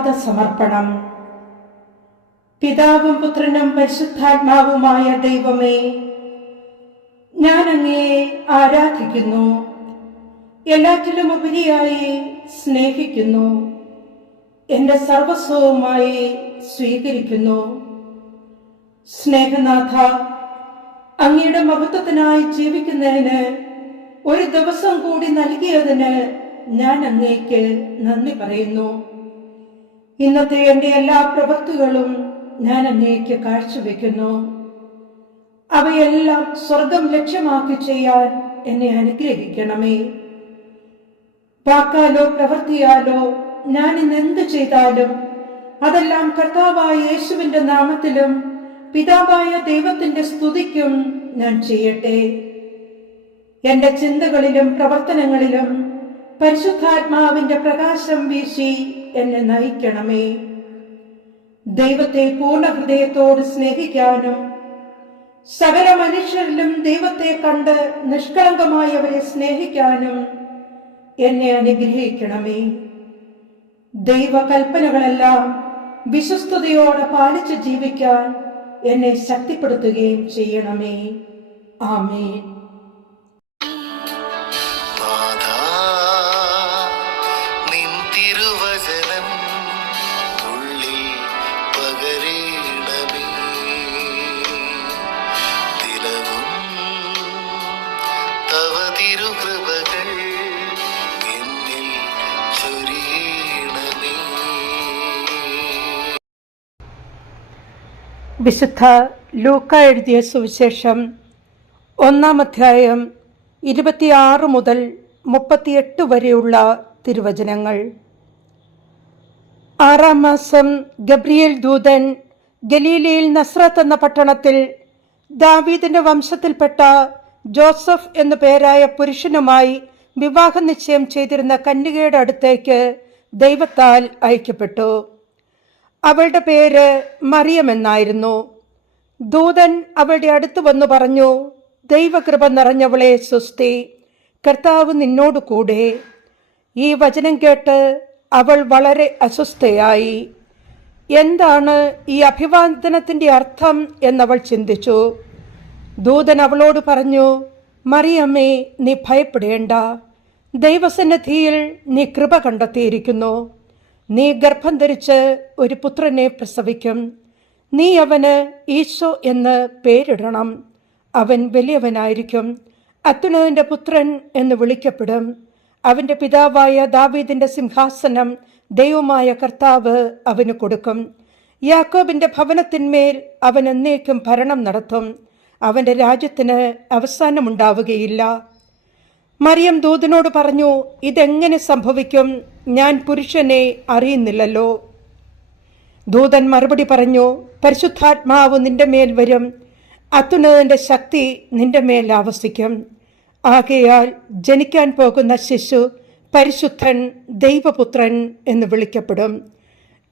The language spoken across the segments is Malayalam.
പ്രഭാത സമർപ്പണം പിതാവും പുത്രനും പരിശുദ്ധാത്മാവുമായ ദൈവമേ ഞാൻ അങ്ങയെ ആരാധിക്കുന്നു. എല്ലാറ്റിലും ഉപരിയായി സ്നേഹിക്കുന്നു. എന്റെ സർവസ്വവുമായി സ്വീകരിക്കുന്നു. സ്നേഹനാഥ അങ്ങയുടെ മഹത്വത്തിനായി ജീവിക്കുന്നതിന് ഒരു ദിവസം കൂടി നൽകിയതിന് ഞാൻ അങ്ങേക്ക് നന്ദി പറയുന്നു. ഇന്നത്തെ എന്റെ എല്ലാ പ്രവൃത്തികളും ഞാൻ അങ്ങേക്ക് കാഴ്ചവെക്കുന്നു. അവയെല്ലാം സ്വർഗം ലക്ഷ്യമാക്കി ചെയ്യാൻ എന്നെ അനുഗ്രഹിക്കണമേ. വാക്കാലോ പ്രവൃത്തിയാലോ ഞാൻ ഇന്ന് എന്ത് ചെയ്താലും അതെല്ലാം കർത്താവായ യേശുവിന്റെ നാമത്തിലും പിതാവായ ദൈവത്തിന്റെ സ്തുതിക്കും ഞാൻ ചെയ്യട്ടെ. എന്റെ ചിന്തകളിലും പ്രവർത്തനങ്ങളിലും പരിശുദ്ധാത്മാവിന്റെ പ്രകാശം വീശി എന്നെ നയിക്കണമേ. ദൈവത്തെ പൂർണ ഹൃദയത്തോട് സ്നേഹിക്കാനും സകല മനുഷ്യരിലും ദൈവത്തെ കണ്ട് നിഷ്കളങ്കമായി അവരെ സ്നേഹിക്കാനും എന്നെ അനുഗ്രഹിക്കണമേ. ദൈവകൽപ്പനകളെല്ലാം വിശ്വസ്തയോടെ പാലിച്ച് ജീവിക്കാൻ എന്നെ ശക്തിപ്പെടുത്തുകയും ചെയ്യണമേ. ആമേൻ. വിശുദ്ധ ലൂക്ക എഴുതിയ സുവിശേഷം ഒന്നാം അധ്യായം ഇരുപത്തിയാറ് മുതൽ മുപ്പത്തിയെട്ട് വരെയുള്ള തിരുവചനങ്ങൾ. ആറാം മാസം ഗബ്രിയേൽ ദൂതൻ ഗലീലയിൽ നസ്രത്ത് എന്ന പട്ടണത്തിൽ ദാവീദിന്റെ വംശത്തിൽപ്പെട്ട ജോസഫ് എന്നു പേരായ പുരുഷനുമായി വിവാഹ നിശ്ചയം ചെയ്തിരുന്ന കന്യകയുടെ അടുത്തേക്ക് ദൈവത്താൽ അയക്കപ്പെട്ടു. അവളുടെ പേര് മറിയമെന്നായിരുന്നു ദൂതൻ അവളുടെ അടുത്ത് വന്നു പറഞ്ഞു ദൈവകൃപ നിറഞ്ഞവളെ സുസ്തി കർത്താവ് നിന്നോട് കൂടെ ഈ വചനം കേട്ട് അവൾ വളരെ അസ്വസ്ഥയായി. എന്താണ് ഈ അഭിവാദനത്തിന്റെ അർത്ഥം? എന്നവൾ ചിന്തിച്ചു. ദൂതൻ അവളോട് പറഞ്ഞു മറിയമ്മേ നീ ഭയപ്പെടേണ്ട. ദൈവസന്നിധിയിൽ നീ കൃപ കണ്ടെത്തിയിരിക്കുന്നു. നീ ഗർഭം ധരിച്ച് ഒരു പുത്രനെ പ്രസവിക്കും. നീ അവന് ഈശോ എന്ന് പേരിടണം. അവൻ വലിയവനായിരിക്കും. അത്യുന്നതിന്റെ പുത്രൻ എന്ന് വിളിക്കപ്പെടും. അവന്റെ പിതാവായ ദാവീദിന്റെ സിംഹാസനം ദൈവമായ കർത്താവ് അവന് കൊടുക്കും. യാക്കോബിന്റെ ഭവനത്തിന്മേൽ അവൻ എന്നേക്കും ഭരണം നടത്തും. അവന്റെ രാജ്യത്തിന് അവസാനമുണ്ടാവുകയില്ല. മറിയം ദൂതനോട് പറഞ്ഞു ഇതെങ്ങനെ സംഭവിക്കും? ഞാൻ പുരുഷനെ അറിയുന്നില്ലല്ലോ. ദൂതൻ മറുപടി പറഞ്ഞു പരിശുദ്ധാത്മാവ് നിന്റെ മേൽ വരും. അത്യുന്നതിന്റെ ശക്തി നിന്റെ മേൽ ആവസിക്കും. ആകയാൽ ജനിക്കാൻ പോകുന്ന ശിശു പരിശുദ്ധൻ ദൈവപുത്രൻ എന്ന് വിളിക്കപ്പെടും.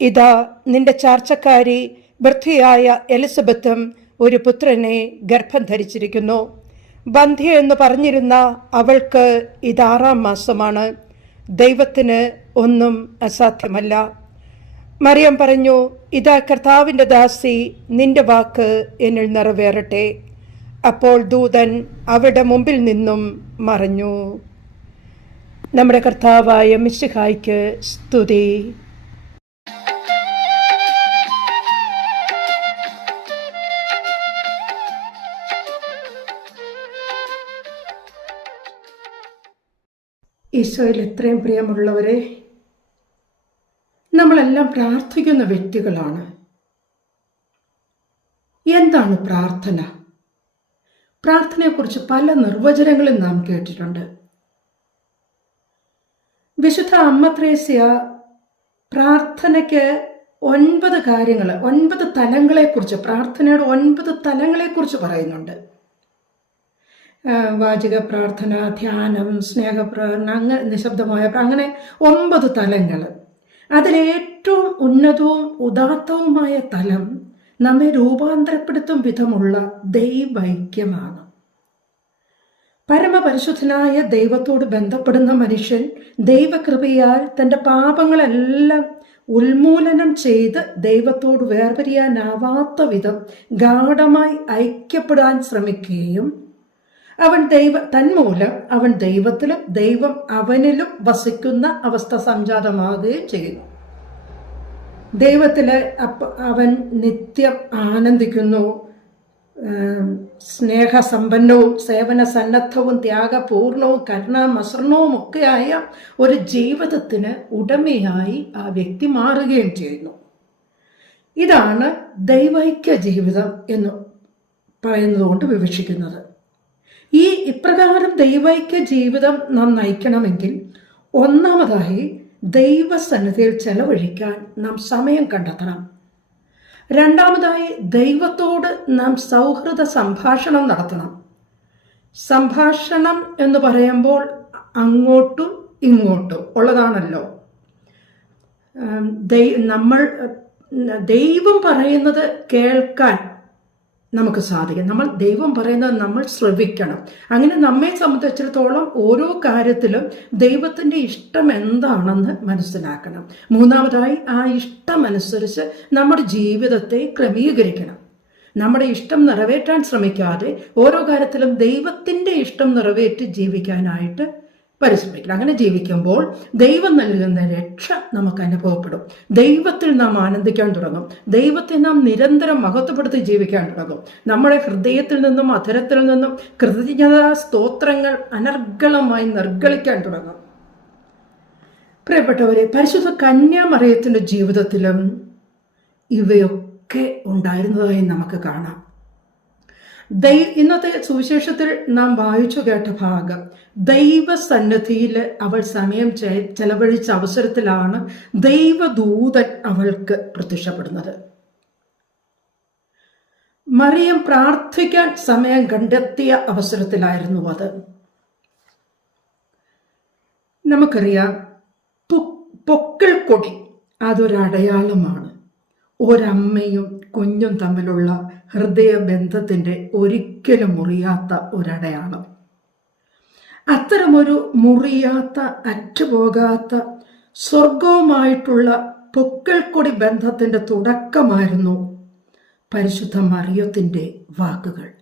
ഇതാ നിന്റെ ചാർച്ചക്കാരി വൃദ്ധിയായ എലിസബത്തും ഒരു പുത്രനെ ഗർഭം ധരിച്ചിരിക്കുന്നു. ബന്ധ്യ എന്ന് പറഞ്ഞിരുന്ന അവൾക്ക് ഇതാറാം മാസമാണ്. ദൈവത്തിന് ഒന്നും അസാധ്യമല്ല. മറിയം പറഞ്ഞു ഇതാ കർത്താവിന്റെ ദാസി നിന്റെ വാക്ക് എന്നിൽ നിറവേറട്ടെ. അപ്പോൾ ദൂതൻ അവിടെ മുമ്പിൽ നിന്നും മറഞ്ഞു. നമ്മുടെ കർത്താവായ മിശിഹായ്ക്ക് സ്തുതി. ഈശോയിൽ എത്രയും പ്രിയമുള്ളവരെ നമ്മളെല്ലാം പ്രാർത്ഥിക്കുന്ന വ്യക്തികളാണ്. എന്താണ് പ്രാർത്ഥന? പ്രാർത്ഥനയെക്കുറിച്ച് പല നിർവചനങ്ങളും നാം കേട്ടിട്ടുണ്ട്. വിശുദ്ധ അമ്മ ത്രേസ്യ പ്രാർത്ഥനയ്ക്ക് ഒൻപത് കാര്യങ്ങൾ ഒൻപത് തലങ്ങളെക്കുറിച്ച് പ്രാർത്ഥനയുടെ ഒൻപത് തലങ്ങളെക്കുറിച്ച് പറയുന്നുണ്ട്. വാചിക പ്രാർത്ഥന ധ്യാനം സ്നേഹപ്രാർത്ഥന അങ്ങനെ നിശബ്ദമായ അങ്ങനെ ഒമ്പത് തലങ്ങൾ. അതിലേറ്റവും ഉന്നതവും ഉദാത്തവുമായ തലം നമ്മെ രൂപാന്തരപ്പെടുത്തും വിധമുള്ള ദൈവൈക്യമാണ്. പരമപരിശുദ്ധനായ ദൈവത്തോട് ബന്ധപ്പെടുന്ന മനുഷ്യൻ ദൈവകൃപയാൽ തന്റെ പാപങ്ങളെല്ലാം ഉന്മൂലനം ചെയ്ത് ദൈവത്തോട് വേർപിരിയാനാവാത്ത വിധം ഗാഠമായി ഐക്യപ്പെടാൻ ശ്രമിക്കുകയും അവൻ ദൈവ തന്മൂലം അവൻ ദൈവത്തിലും ദൈവം അവനിലും വസിക്കുന്ന അവസ്ഥ സംജാതമാകുകയും ചെയ്യുന്നു. ദൈവത്തിലെ അവൻ നിത്യം ആനന്ദിക്കുന്നു. സ്നേഹസമ്പന്നവും സേവന സന്നദ്ധവും ത്യാഗപൂർണവും കരുണാമസൃണവും ഒക്കെയായ ഒരു ജീവിതത്തിന് ഉടമയായി ആ വ്യക്തി മാറുകയും ചെയ്യുന്നു. ഇതാണ് ദൈവൈക്യ ജീവിതം എന്ന് പറയുന്നത് കൊണ്ട് വിവക്ഷിക്കുന്നത്. ഈ ഇപ്രകാരം ദൈവൈക്യ ജീവിതം നാം നയിക്കണമെങ്കിൽ ഒന്നാമതായി ദൈവസന്നിധിയിൽ ചെലവഴിക്കാൻ നാം സമയം കണ്ടെത്തണം. രണ്ടാമതായി ദൈവത്തോട് നാം സൗഹൃദ സംഭാഷണം നടത്തണം. സംഭാഷണം എന്ന് പറയുമ്പോൾ അങ്ങോട്ടും ഇങ്ങോട്ടും ഉള്ളതാണല്ലോ. നമ്മൾ ദൈവം പറയുന്നത് കേൾക്കാൻ നമുക്ക് സാധിക്കും. നമ്മൾ ദൈവം പറയുന്നത് നമ്മൾ ശ്രവിക്കണം. അങ്ങനെ നമ്മെ സംബന്ധിച്ചിടത്തോളം ഓരോ കാര്യത്തിലും ദൈവത്തിന്റെ ഇഷ്ടം എന്താണെന്ന് മനസ്സിലാക്കണം. മൂന്നാമതായി ആ ഇഷ്ടം അനുസരിച്ച് നമ്മുടെ ജീവിതത്തെ ക്രമീകരിക്കണം. നമ്മുടെ ഇഷ്ടം നിറവേറ്റാൻ ശ്രമിക്കാതെ ഓരോ കാര്യത്തിലും ദൈവത്തിന്റെ ഇഷ്ടം നിറവേറ്റി ജീവിക്കാനായിട്ട് പരിശ്രമിക്കണം. അങ്ങനെ ജീവിക്കുമ്പോൾ ദൈവം നൽകുന്ന രക്ഷ നമുക്ക് അനുഭവപ്പെടും. ദൈവത്തിൽ നാം ആനന്ദിക്കാൻ തുടങ്ങും. ദൈവത്തെ നാം നിരന്തരം മഹത്വപ്പെടുത്തി ജീവിക്കാൻ തുടങ്ങും. നമ്മുടെ ഹൃദയത്തിൽ നിന്നും അധരത്തിൽ നിന്നും കൃതജ്ഞതാ സ്തോത്രങ്ങൾ അനർഗളമായി നിർഗളിക്കാൻ തുടങ്ങും. പ്രിയപ്പെട്ടവരെ പരിശുദ്ധ കന്യാമറിയത്തിന്റെ ജീവിതത്തിലും ഇവയൊക്കെ ഉണ്ടായിരുന്നതായി നമുക്ക് കാണാം. ദൈ ഇന്നത്തെ സുവിശേഷത്തിൽ നാം വായിച്ചു കേട്ട ഭാഗം. ദൈവസന്നദ്ധിയിൽ അവൾ സമയം ചെലവഴിച്ച അവസരത്തിലാണ് ദൈവദൂതൻ അവൾക്ക് പ്രത്യക്ഷപ്പെടുന്നത്. മറിയം പ്രാർത്ഥിക്കാൻ സമയം കണ്ടെത്തിയ അവസരത്തിലായിരുന്നു അത്. നമുക്കറിയാം പൊ- പൊക്കിൾ കൊടി അതൊരടയാളമാണ്. ഒരമ്മയും കുഞ്ഞും തമ്മിലുള്ള ഹൃദയബന്ധത്തിന്റെ ഒരിക്കലും മുറിയാത്ത ഒരടയാളം. അത്തരമൊരു മുറിയാത്ത അറ്റുപോകാത്ത സ്വർഗവുമായിട്ടുള്ള പൊക്കൾക്കൊടി ബന്ധത്തിന്റെ തുടക്കമായിരുന്നു പരിശുദ്ധ മറിയത്തിന്റെ വാക്കുകൾ.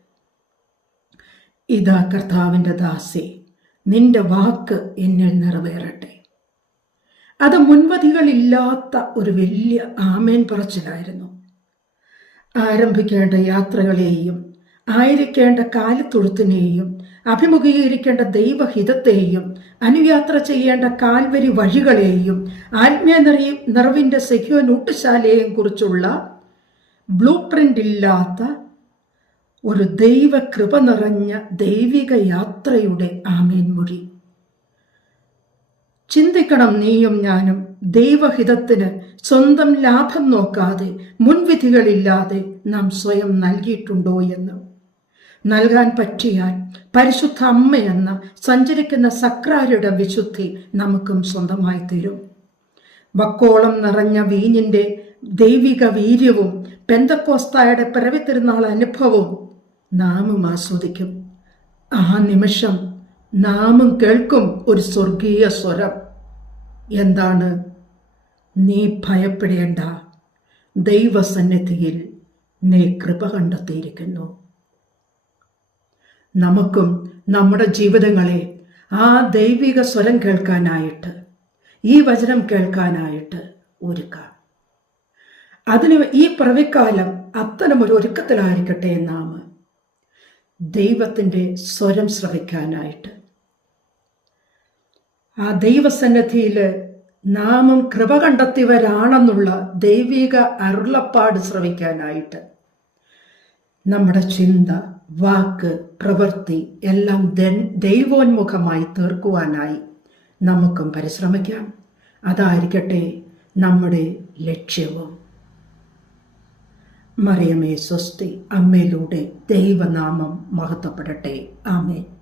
ഇതാ കർത്താവിന്റെ ദാസി നിന്റെ വാക്ക് എന്നിൽ നിറവേറട്ടെ. അത് മുൻപതികളില്ലാത്ത ഒരു വലിയ ആമേൻ പറച്ചിലായിരുന്നു. ആരംഭിക്കേണ്ട യാത്രകളെയും ആയിരിക്കേണ്ട കാലത്തൊഴുത്തിനെയും അഭിമുഖീകരിക്കേണ്ട ദൈവഹിതത്തെയും അനുയാത്ര ചെയ്യേണ്ട കാൽവരി വഴികളെയും ആത്മീയ നിറയും നിറവിന്റെ സെഹ്യോ നൂട്ടുശാലയെയും കുറിച്ചുള്ള ബ്ലൂ പ്രിന്റ് ഇല്ലാത്ത ഒരു ദൈവകൃപ നിറഞ്ഞ ദൈവിക യാത്രയുടെ ആമേൻ മൊഴി. ചിന്തിക്കണം നീയും ഞാനും. ദൈവഹിതത്തിന് സ്വന്തം ലാഭം നോക്കാതെ മുൻവിധികളില്ലാതെ നാം സ്വയം നൽകിയിട്ടുണ്ടോ എന്ന്. നൽകാൻ പറ്റിയാൽ പരിശുദ്ധ അമ്മയെന്ന സഞ്ചരിക്കുന്ന സക്രാരുടെ വിശുദ്ധി നമുക്കും സ്വന്തമായി തീരും. വക്കോളം നിറഞ്ഞ വീഞ്ഞിന്റെ ദൈവിക വീര്യവും പെന്തക്കോസ്തായുടെ പിറവി തിരുനാൾ അനുഭവവും നാമും ആസ്വദിക്കും. ആ നിമിഷം നാമും കേൾക്കും ഒരു സ്വർഗീയ സ്വരം. എന്താണ്? നീ ഭയപ്പെടേണ്ട. ദൈവസന്നിധിയിൽ നീ കൃപ കണ്ടെത്തിയിരിക്കുന്നു. നമുക്കും നമ്മുടെ ജീവിതങ്ങളെ ആ ദൈവിക സ്വരം കേൾക്കാനായിട്ട് ഈ വചനം കേൾക്കാനായിട്ട് ഒരുക്കാം. അതിന് ഈ പ്രവിക്കാലം അത്തരം ഒരു ഒരുക്കത്തിലായിരിക്കട്ടെ നാം. ദൈവത്തിന്റെ സ്വരം ശ്രവിക്കാനായിട്ട്. ആ ദൈവസന്നിധിയിൽ നാമം കൃപ കണ്ടെത്തിയവരാണെന്നുള്ള ദൈവിക അരുളപ്പാട് ശ്രവിക്കാനായിട്ട്. നമ്മുടെ ചിന്ത വാക്ക് പ്രവൃത്തി എല്ലാം ദൈവോന്മുഖമായി തീർക്കുവാനായി നമുക്കും പരിശ്രമിക്കാം. അതായിരിക്കട്ടെ നമ്മുടെ ലക്ഷ്യവും. മറിയമേ സ്വസ്തി അമ്മയിലൂടെ ദൈവനാമം മഹത്വപ്പെടട്ടെ. ആമേൻ.